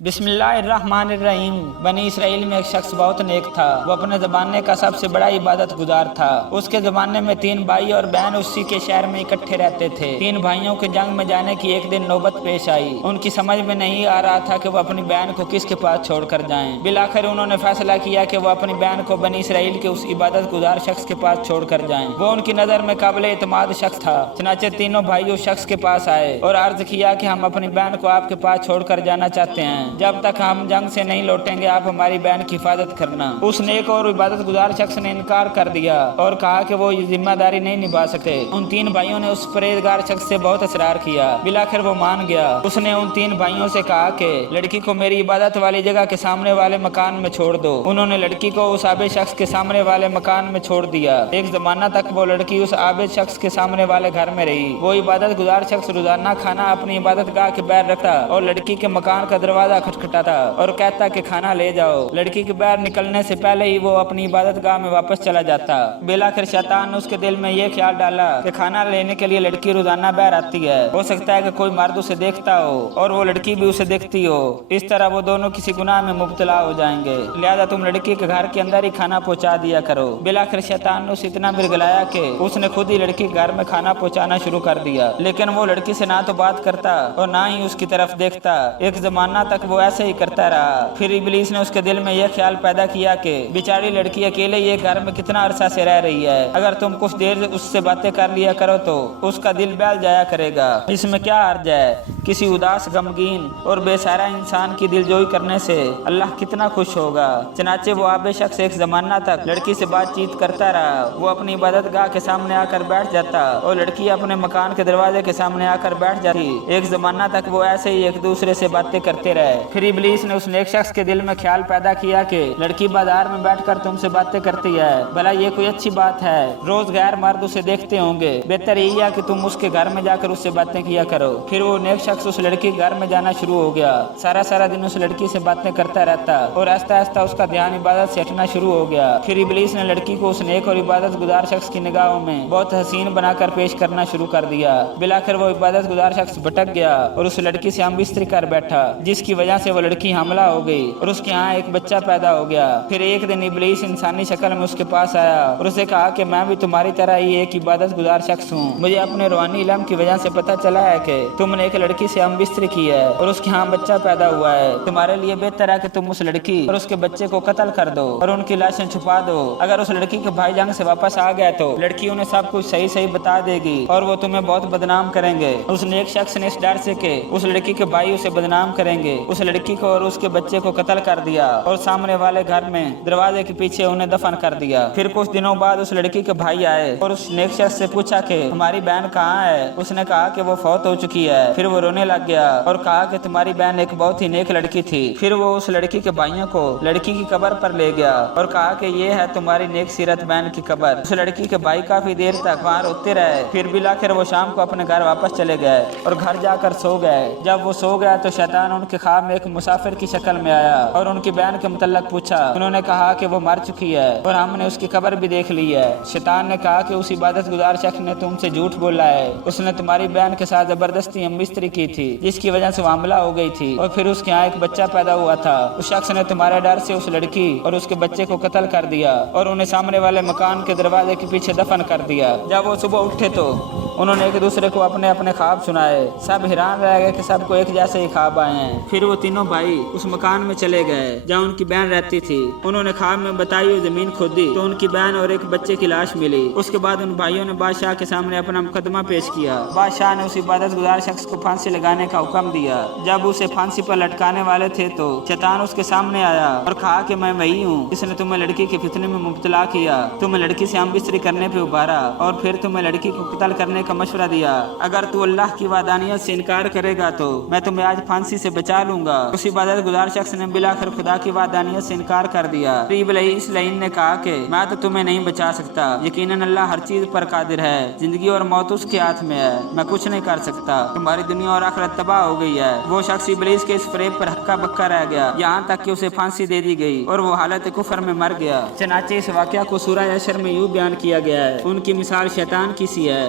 بسم اللہ الرحمن الرحیم۔ بنی اسرائیل میں ایک شخص بہت نیک تھا۔ وہ اپنے زمانے کا سب سے بڑا عبادت گزار تھا۔ اس کے زمانے میں 3 بھائی اور بہن اسی کے شہر میں اکٹھے رہتے تھے۔ 3 بھائیوں کے جنگ میں جانے کی ایک دن نوبت پیش آئی۔ ان کی سمجھ میں نہیں آ رہا تھا کہ وہ اپنی بہن کو کس کے پاس چھوڑ کر جائیں۔ بالآخر انہوں نے فیصلہ کیا کہ وہ اپنی بہن کو بنی اسرائیل کے اس عبادت گزار شخص کے پاس چھوڑ کر جائیں۔ وہ ان کی نظر میں قابل اعتماد شخص تھا۔ چنانچہ تینوں بھائی اس شخص کے پاس آئے اور عرض کیا کہ ہم اپنی بہن کو آپ کے پاس چھوڑ کر جانا چاہتے ہیں۔ جب تک ہم جنگ سے نہیں لوٹیں گے آپ ہماری بہن کی حفاظت کرنا۔ اس نیک اور عبادت گزار شخص نے انکار کر دیا اور کہا کہ وہ یہ ذمہ داری نہیں نبھا سکتے۔ ان 3 بھائیوں نے اس پرہیزگار شخص سے بہت اصرار کیا۔ بالآخر وہ مان گیا۔ اس نے ان 3 بھائیوں سے کہا کہ لڑکی کو میری عبادت والی جگہ کے سامنے والے مکان میں چھوڑ دو۔ انہوں نے لڑکی کو اس عابد شخص کے سامنے والے مکان میں چھوڑ دیا۔ ایک زمانہ تک وہ لڑکی اس عابد شخص کے سامنے والے گھر میں رہی۔ وہ عبادت گزار شخص روزانہ کھانا اپنی عبادت گاہ کے باہر رکھتا اور لڑکی کے مکان کا دروازہ کھٹکھٹاتا اور کہتا کہ کھانا لے جاؤ۔ لڑکی کے باہر نکلنے سے پہلے ہی وہ اپنی عبادت گاہ میں واپس چلا جاتا۔ بالآخر شیطان نے اس کے دل میں یہ خیال ڈالا کہ کھانا لینے کے لیے لڑکی روزانہ باہر آتی ہے۔ ہو سکتا ہے کہ کوئی مرد اسے دیکھتا ہو اور وہ لڑکی بھی اسے دیکھتی ہو۔ اس طرح وہ دونوں کسی گناہ میں مبتلا ہو جائیں گے۔ لہذا تم لڑکی کے گھر کے اندر ہی کھانا پہنچا دیا کرو۔ بالآخر شیطان نے اسے اتنا برگلایا کہ اس نے خود ہی لڑکی کے گھر میں کھانا پہنچانا شروع کر دیا۔ لیکن وہ لڑکی سے نہ تو بات کرتا اور نہ ہی اس کی طرف دیکھتا۔ ایک زمانہ تک وہ ایسے ہی کرتا رہا۔ پھر ابلیس نے اس کے دل میں یہ خیال پیدا کیا کہ بیچاری لڑکی اکیلے یہ گھر میں کتنا عرصہ سے رہ رہی ہے۔ اگر تم کچھ دیر اس سے باتیں کر لیا کرو تو اس کا دل بہل جایا کرے گا۔ اس میں کیا حرج ہے؟ کسی اداس غمگین اور بے سہارا انسان کی دلجوئی کرنے سے اللہ کتنا خوش ہوگا۔ چنانچہ وہ عابد شخص ایک زمانہ تک لڑکی سے بات چیت کرتا رہا۔ وہ اپنی عبادت گاہ کے سامنے آ کر بیٹھ جاتا اور لڑکی اپنے مکان کے دروازے کے سامنے آ کر بیٹھ جاتی۔ ایک زمانہ تک وہ ایسے ہی ایک دوسرے سے باتیں کرتے رہے۔ پھر ابلیس نے اس نیک شخص کے دل میں خیال پیدا کیا کہ لڑکی بازار میں بیٹھ کر تم سے باتیں کرتی ہے، بھلا یہ کوئی اچھی بات ہے؟ روز غیر مرد اسے دیکھتے ہوں گے، بہتر یہی ہے کہ تم اس کے گھر میں جا کر اس سے باتیں کیا کرو۔ پھر وہ نیک شخص اس لڑکی کے گھر میں جانا شروع ہو گیا۔ سارا دن اس لڑکی سے باتیں کرتا رہتا اور آہستہ آہستہ اس کا دھیان عبادت سے ہٹنا شروع ہو گیا۔ پھر ابلیس نے لڑکی کو اس نیک اور عبادت گزار شخص کی نگاہوں میں بہت حسین بنا کر پیش کرنا شروع کر دیا۔ بالآخر وہ عبادت گزار شخص بھٹک گیا اور اس لڑکی سے ہم بستری کر بیٹھا، جس کی وجہ سے وہ لڑکی حاملہ ہو گئی اور اس کے ہاں ایک بچہ پیدا ہو گیا۔ پھر ایک دن ابلیس انسانی شکل میں اس کے پاس آیا اور اسے کہا کہ میں بھی تمہاری طرح ہی ایک عبادت گزار شخص ہوں۔ مجھے اپنے روحانی علم کی وجہ سے پتہ چلا ہے کہ تم نے ایک لڑکی سے ہم بستری کی ہے اور اس کے ہاں بچہ پیدا ہوا ہے۔ تمہارے لیے بہتر ہے کہ تم اس لڑکی اور اس کے بچے کو قتل کر دو اور ان کی لاشیں چھپا دو۔ اگر اس لڑکی کے بھائی جنگ سے واپس آ گئے تو لڑکی انہیں سب کچھ صحیح بتا دے گی اور وہ تمہیں بہت بدنام کریں گے۔ اس نیک شخص نے اس ڈر سے کہ اس لڑکی کے بھائی اسے بدنام کریں گے اس لڑکی کو اور اس کے بچے کو قتل کر دیا اور سامنے والے گھر میں دروازے کے پیچھے انہیں دفن کر دیا۔ پھر کچھ دنوں بعد اس لڑکی کے بھائی آئے اور اس نیک شخص سے پوچھا کہ ہماری بہن کہاں ہے؟ اس نے کہا کہ وہ فوت ہو چکی ہے۔ پھر وہ رونے لگ گیا اور کہا کہ تمہاری بہن ایک بہت ہی نیک لڑکی تھی۔ پھر وہ اس لڑکی کے بھائیوں کو لڑکی کی قبر پر لے گیا اور کہا کہ یہ ہے تمہاری نیک سیرت بہن کی قبر۔ اس لڑکی کے بھائی کافی دیر تک وہاں روتے رہے۔ پھر بالآخر وہ شام کو اپنے گھر واپس چلے گئے اور گھر جا کر سو گئے۔ جب وہ سو گیا تو شیطان ان کے خواب میں ایک مسافر کی شکل میں آیا اور ان کی بہن کے متعلق پوچھا۔ انہوں نے کہا کہ وہ مر چکی ہے اور ہم نے اس کی قبر بھی دیکھ لی ہے۔ شیطان نے کہا کہ اس عبادت گزار شخص نے تم سے جھوٹ بولا ہے۔ اس نے تمہاری بہن کے ساتھ زبردستی ہم بستری کی تھی جس کی وجہ سے وہ حاملہ ہو گئی تھی اور پھر اس کے یہاں ایک بچہ پیدا ہوا تھا۔ اس شخص نے تمہارے ڈر سے اس لڑکی اور اس کے بچے کو قتل کر دیا اور انہیں سامنے والے مکان کے دروازے کے پیچھے دفن کر دیا۔ جب وہ صبح اٹھے تو انہوں نے ایک دوسرے کو اپنے خواب سنائے۔ سب حیران رہ گئے کہ سب کو ایک جیسے ہی خواب آئے ہیں۔ پھر وہ تینوں بھائی اس مکان میں چلے گئے جہاں ان کی بہن رہتی تھی۔ انہوں نے خواب میں بتائی ہوئی زمین کھودی تو ان کی بہن اور ایک بچے کی لاش ملی۔ اس کے بعد ان بھائیوں نے بادشاہ کے سامنے اپنا مقدمہ پیش کیا۔ بادشاہ نے اس عبادت گزار شخص کو پھانسی لگانے کا حکم دیا۔ جب اسے پھانسی پر لٹکانے والے تھے تو شیطان اس کے سامنے آیا اور کہا کہ میں وہی ہوں جس نے تمہیں لڑکی کے فتنے میں مبتلا کیا، تمہیں لڑکی سے ہم بستری کرنے پہ ابھارا اور پھر تمہیں لڑکی کو قتل کرنے کا مشورہ دیا۔ اگر تو اللہ کی وحدانیت سے انکار کرے گا تو میں تمہیں آج پھانسی سے بچا لوں گا۔ اس عبادت گزار شخص نے بالآخر خدا کی وحدانیت سے انکار کر دیا۔ ابلیس لعین نے کہا کہ میں تو تمہیں نہیں بچا سکتا، یقیناً اللہ ہر چیز پر قادر ہے، زندگی اور موت اس کے ہاتھ میں ہے، میں کچھ نہیں کر سکتا، تمہاری دنیا اور آخرت تباہ ہو گئی ہے۔ وہ شخص ابلیس کے اس فریب پر ہکا بکا رہ گیا یہاں تک کہ اسے پھانسی دے دی گئی اور وہ حالت کفر میں مر گیا۔ چنانچہ اس واقعہ کو سورہ حشر میں یوں بیان کیا گیا ہے، ان کی مثال شیطان کی سی ہے